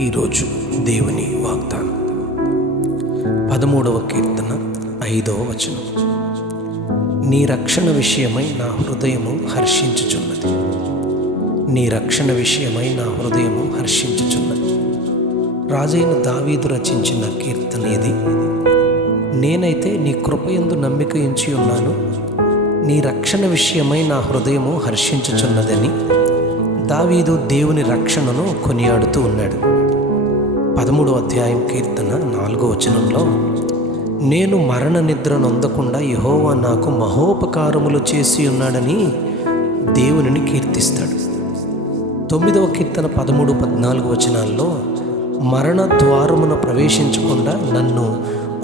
ఈరోజు దేవుని వాగ్దానం 13వ కీర్తన 5వ వచనం. నీ రక్షణ విషయమై నా హృదయము హర్షించుచున్నది. నీ రక్షణ విషయమై నా హృదయము హర్షించుచున్నది. రాజైన దావీదు రచించిన కీర్తన ఇది. నేనైతే నీ కృపయందు నమ్మిక ఉంచి ఉన్నాను. నీ రక్షణ విషయమై నా హృదయము హర్షించుచున్నదని దావీదు దేవుని రక్షణను కొనియాడుతూ ఉన్నాడు. 13వ అధ్యాయం కీర్తన 4వ వచనంలో, నేను మరణ నిద్ర నొందకుండా యెహోవా నాకు మహోపకారములు చేసి ఉన్నాడని దేవునిని కీర్తిస్తాడు. 9వ కీర్తన 13-14 వచనాల్లో, మరణ ద్వారమున ప్రవేశించకుండా నన్ను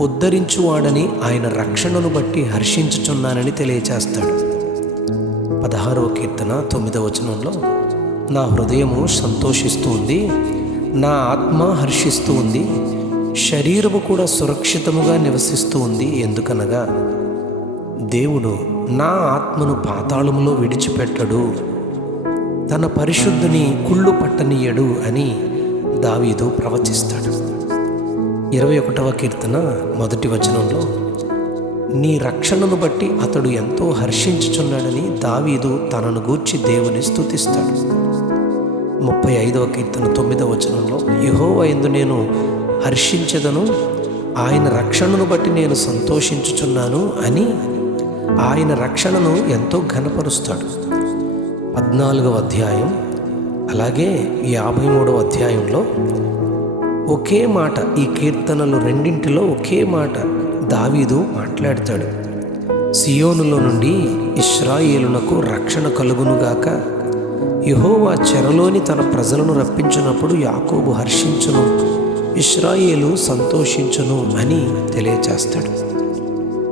ఉద్ధరించువాడని ఆయన రక్షణను బట్టి హర్షించుచున్నానని తెలియచేస్తాడు. 16వ కీర్తన 9వ వచనంలో, నా హృదయము సంతోషిస్తూ ఉంది, నా ఆత్మ హర్షిస్తూ ఉంది, శరీరము కూడా సురక్షితముగా నివసిస్తూ ఉంది. ఎందుకనగా దేవుడు నా ఆత్మను పాతాళములో విడిచిపెట్టడు, తన పరిశుద్ధుని కుళ్ళు పట్టనీయడు అని దావీదు ప్రవచిస్తాడు. 21వ కీర్తన 1వ వచనంలో, నీ రక్షణను బట్టి అతడు ఎంతో హర్షించుచున్నాడని దావీదు తనను గూర్చి దేవుని స్తుతిస్తాడు. 35వ కీర్తన 9వ వచనంలో, యెహోవా యందు నేను హర్షించెదను, ఆయన రక్షణను బట్టి నేను సంతోషించుచున్నాను అని ఆయన రక్షణను ఎంతో ఘనపరుస్తాడు. 14వ అధ్యాయం అలాగే 53వ అధ్యాయంలో ఒకే మాట, ఈ కీర్తనలు రెండింటిలో ఒకే మాట దావీదు మాట్లాడతాడు. సియోనులో నుండి ఇశ్రాయేలునకు రక్షణ కలుగునుగాక, యెహోవా చెరలోని తన ప్రజలను రప్పించినప్పుడు యాకోబు హర్షించును, ఇశ్రాయేలు సంతోషించును అని తెలియచేస్తాడు.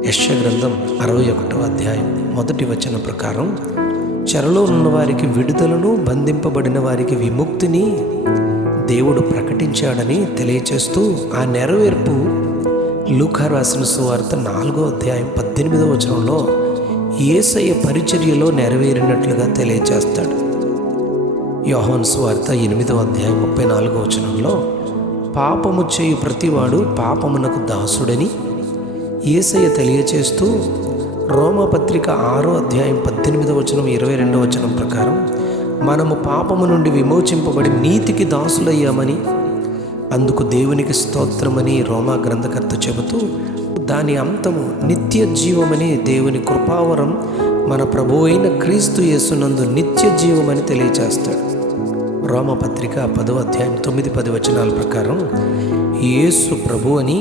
యెషయా గ్రంథం 61వ అధ్యాయం 1వ వచనం ప్రకారం, చెరలో ఉన్న వారికి విడుదలను, బంధింపబడిన వారికి విముక్తిని దేవుడు ప్రకటించాడని తెలియచేస్తూ ఆ నెరవేర్పు లూకా రాసిన సువార్త 4వ అధ్యాయం 18వ వచనంలో యేసయ్య పరిచర్యలో నెరవేరినట్లుగా తెలియచేస్తాడు. యోహాను సువార్త 8వ అధ్యాయం 34వ వచనంలో, పాపము చేయు ప్రతివాడు పాపమునకు దాసుడని యేసయ్య తెలియచేస్తూ, రోమాపత్రిక 6వ అధ్యాయం 18వ వచనం 22వ వచనం ప్రకారం, మనము పాపము నుండి విమోచింపబడి నీతికి దాసులయ్యామని, అందుకు దేవునికి స్తోత్రమని రోమా గ్రంథకర్త చెబుతూ, దాని అంతము నిత్య జీవమని, దేవుని కృపావరం మన ప్రభువు అయిన క్రీస్తు యేసునందు నిత్య జీవమని తెలియచేస్తాడు. రోమపత్రిక 10వ అధ్యాయం 9-10 వచనాల ప్రకారం, యేసు ప్రభు అని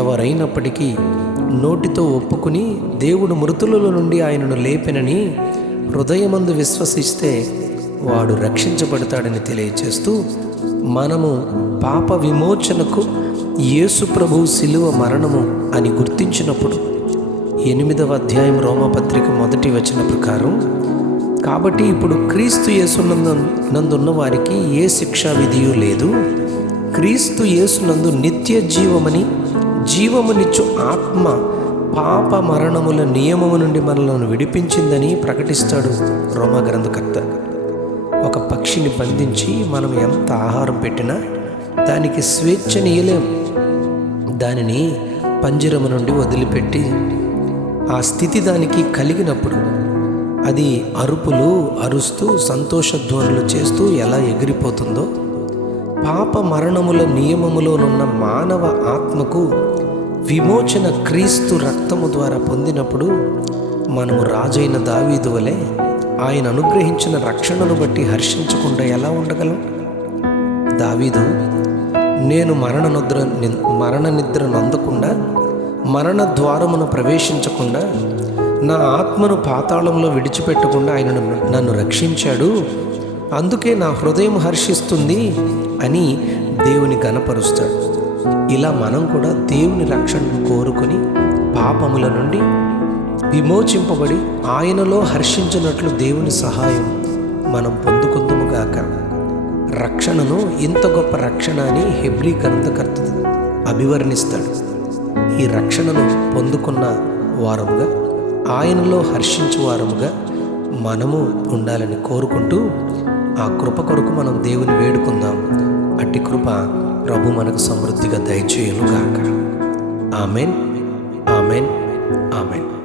ఎవరైనప్పటికీ నోటితో ఒప్పుకుని దేవుడు మృతులలో నుండి ఆయనను లేపెనని హృదయమందు విశ్వసిస్తే వాడు రక్షించబడతాడని తెలియచేస్తూ, మనము పాప విమోచనకు యేసు ప్రభు శిలువ మరణము అని గుర్తించినప్పుడు 8వ అధ్యాయం రోమపత్రిక 1వ వచనం ప్రకారం, కాబట్టి ఇప్పుడు క్రీస్తు యేసునందున్న వారికి ఏ శిక్షా విధియు లేదు, క్రీస్తు యేసునందు నిత్య జీవమని, జీవమునిచ్చు ఆత్మ పాప మరణముల నియమము నుండి మనలను విడిపించిందని ప్రకటిస్తాడు రోమా గ్రంథకర్త. ఒక పక్షిని బంధించి మనం ఎంత ఆహారం పెట్టినా దానికి స్వేచ్ఛనీయలేం. దానిని పంజరము నుండి వదిలిపెట్టి ఆ స్థితి దానికి కలిగినప్పుడు అది అరుపులు అరుస్తూ సంతోషధ్వనులు చేస్తూ ఎలా ఎగిరిపోతుందో, పాప మరణముల నియమములోనున్న మానవ ఆత్మకు విమోచన క్రీస్తు రక్తము ద్వారా పొందినప్పుడు మనము రాజైన దావీదు వలె ఆయన అనుగ్రహించిన రక్షణను బట్టి హర్షించకుండా ఎలా ఉండగలం? దావీదు, నేను మరణ నిద్ర నొందకుండా, మరణ ద్వారమును ప్రవేశించకుండా, నా ఆత్మను పాతాళంలో విడిచిపెట్టకుండా ఆయన నన్ను రక్షించాడు, అందుకే నా హృదయం హర్షిస్తుంది అని దేవుని ఘనపరుస్తాడు. ఇలా మనం కూడా దేవుని రక్షణను కోరుకొని పాపముల నుండి విమోచింపబడి ఆయనలో హర్షించినట్లు దేవుని సహాయం మనం పొందుకుందుముగాక. రక్షణను ఇంత గొప్ప రక్షణ అని హెబ్రీ గ్రంథకర్త అభివర్ణిస్తాడు. ఈ రక్షణను పొందుకున్న వారముగా, ఆయనలో హర్షించు వారముగా మనము ఉండాలని కోరుకుంటూ ఆ కృప కొరకు మనం దేవుని వేడుకుందాం. అట్టి కృప ప్రభు మనకు సమృద్ధిగా దయచేయును గాక. Amen, amen, amen.